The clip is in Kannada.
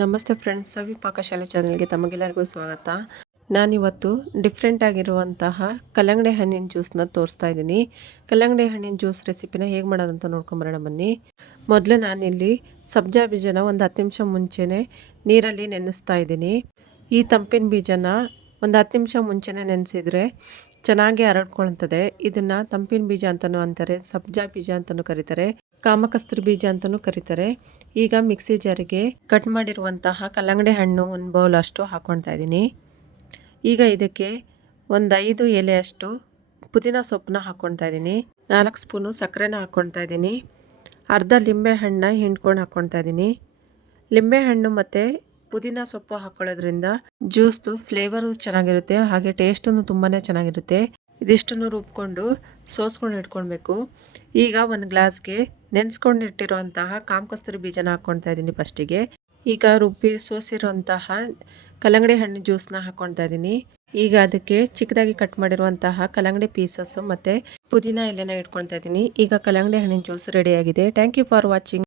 ನಮಸ್ತೆ ಫ್ರೆಂಡ್ಸ್, ಸವಿ ಪಾಕಶಾಲೆ ಚಾನಲ್ಗೆ ತಮಗೆಲ್ಲರಿಗೂ ಸ್ವಾಗತ. ನಾನಿವತ್ತು ಡಿಫ್ರೆಂಟ್ ಆಗಿರುವಂತಹ ಕಲ್ಲಂಗಡಿ ಹಣ್ಣಿನ ಜ್ಯೂಸ್ನ ತೋರಿಸ್ತಾ ಇದ್ದೀನಿ. ಕಲ್ಲಂಗಡಿ ಹಣ್ಣಿನ ಜ್ಯೂಸ್ ರೆಸಿಪಿನ ಹೇಗೆ ಮಾಡೋದಂತ ನೋಡ್ಕೊಂಬರೋಣ ಬನ್ನಿ. ಮೊದಲು ನಾನಿಲ್ಲಿ ಸಬ್ಜಾ ಬೀಜನ ಒಂದು ಹತ್ತು ನಿಮಿಷ ಮುಂಚೆನೇ ನೀರಲ್ಲಿ ನೆನೆಸ್ತಾ ಇದ್ದೀನಿ. ಈ ತಂಪಿನ ಬೀಜನ ಒಂದು ಹತ್ತು ನಿಮಿಷ ಮುಂಚೆನೇ ನೆನೆಸಿದ್ರೆ ಚೆನ್ನಾಗಿ ಹರಡ್ಕೊಳ್ತದೆ. ಇದನ್ನು ತಂಪಿನ ಬೀಜ ಅಂತಲೂ ಅಂತಾರೆ, ಸಬ್ಜಾ ಬೀಜ ಅಂತಲೂ ಕರೀತಾರೆ, ಕಾಮಕಸ್ತೂರಿ ಬೀಜ ಅಂತಲೂ ಕರೀತಾರೆ. ಈಗ ಮಿಕ್ಸಿ ಜಾರಿಗೆ ಕಟ್ ಮಾಡಿರುವಂತಹ ಕಲ್ಲಂಗಡಿ ಹಣ್ಣು ಒಂದು ಬೌಲ್ ಅಷ್ಟು ಹಾಕ್ಕೊಳ್ತಾ ಇದ್ದೀನಿ. ಈಗ ಇದಕ್ಕೆ ಒಂದು ಐದು ಎಲೆಯಷ್ಟು ಪುದೀನ ಸೊಪ್ಪನ್ನ ಹಾಕ್ಕೊಳ್ತಾ ಇದ್ದೀನಿ. ನಾಲ್ಕು ಸ್ಪೂನು ಸಕ್ಕರೆನ ಹಾಕ್ಕೊಳ್ತಾ ಇದ್ದೀನಿ. ಅರ್ಧ ಲಿಂಬೆ ಹಣ್ಣನ್ನ ಹಿಂಡ್ಕೊಂಡು ಹಾಕ್ಕೊಳ್ತಾ ಇದ್ದೀನಿ. ಲಿಂಬೆ ಹಣ್ಣು ಮತ್ತು ಪುದೀನ ಸೊಪ್ಪು ಹಾಕೊಳ್ಳೋದ್ರಿಂದ ಜ್ಯೂಸ್ದು ಫ್ಲೇವರು ಚೆನ್ನಾಗಿರುತ್ತೆ, ಹಾಗೆ ಟೇಸ್ಟನ್ನು ತುಂಬಾ ಚೆನ್ನಾಗಿರುತ್ತೆ. ಇದಿಷ್ಟನ್ನು ರುಬ್ಕೊಂಡು ಸೋಸ್ಕೊಂಡು ಇಟ್ಕೊಳ್ಬೇಕು. ಈಗ ಒಂದು ಗ್ಲಾಸ್ಗೆ ನೆನೆಸ್ಕೊಂಡು ಇಟ್ಟಿರುವಂತಹ ಕಾಮಕಸ್ತೂರಿ ಬೀಜನ ಹಾಕ್ಕೊಳ್ತಾ ಇದ್ದೀನಿ ಫಸ್ಟಿಗೆ ಈಗ ರುಬ್ಬಿ ಸೋಸಿರುವಂತಹ ಕಲ್ಲಂಗಡಿ ಹಣ್ಣು ಜ್ಯೂಸ್ನ ಹಾಕ್ಕೊಳ್ತಾ ಇದ್ದೀನಿ. ಈಗ ಅದಕ್ಕೆ ಚಿಕ್ಕದಾಗಿ ಕಟ್ ಮಾಡಿರುವಂತಹ ಕಲ್ಲಂಗಡಿ ಪೀಸಸ್ ಮತ್ತು ಪುದೀನ ಎಲೆನ ಇಟ್ಕೊಳ್ತಾ ಇದ್ದೀನಿ. ಈಗ ಕಲ್ಲಂಗಡಿ ಹಣ್ಣಿನ ಜ್ಯೂಸ್ ರೆಡಿಯಾಗಿದೆ ಥ್ಯಾಂಕ್ ಯು ಫಾರ್ ವಾಚಿಂಗ್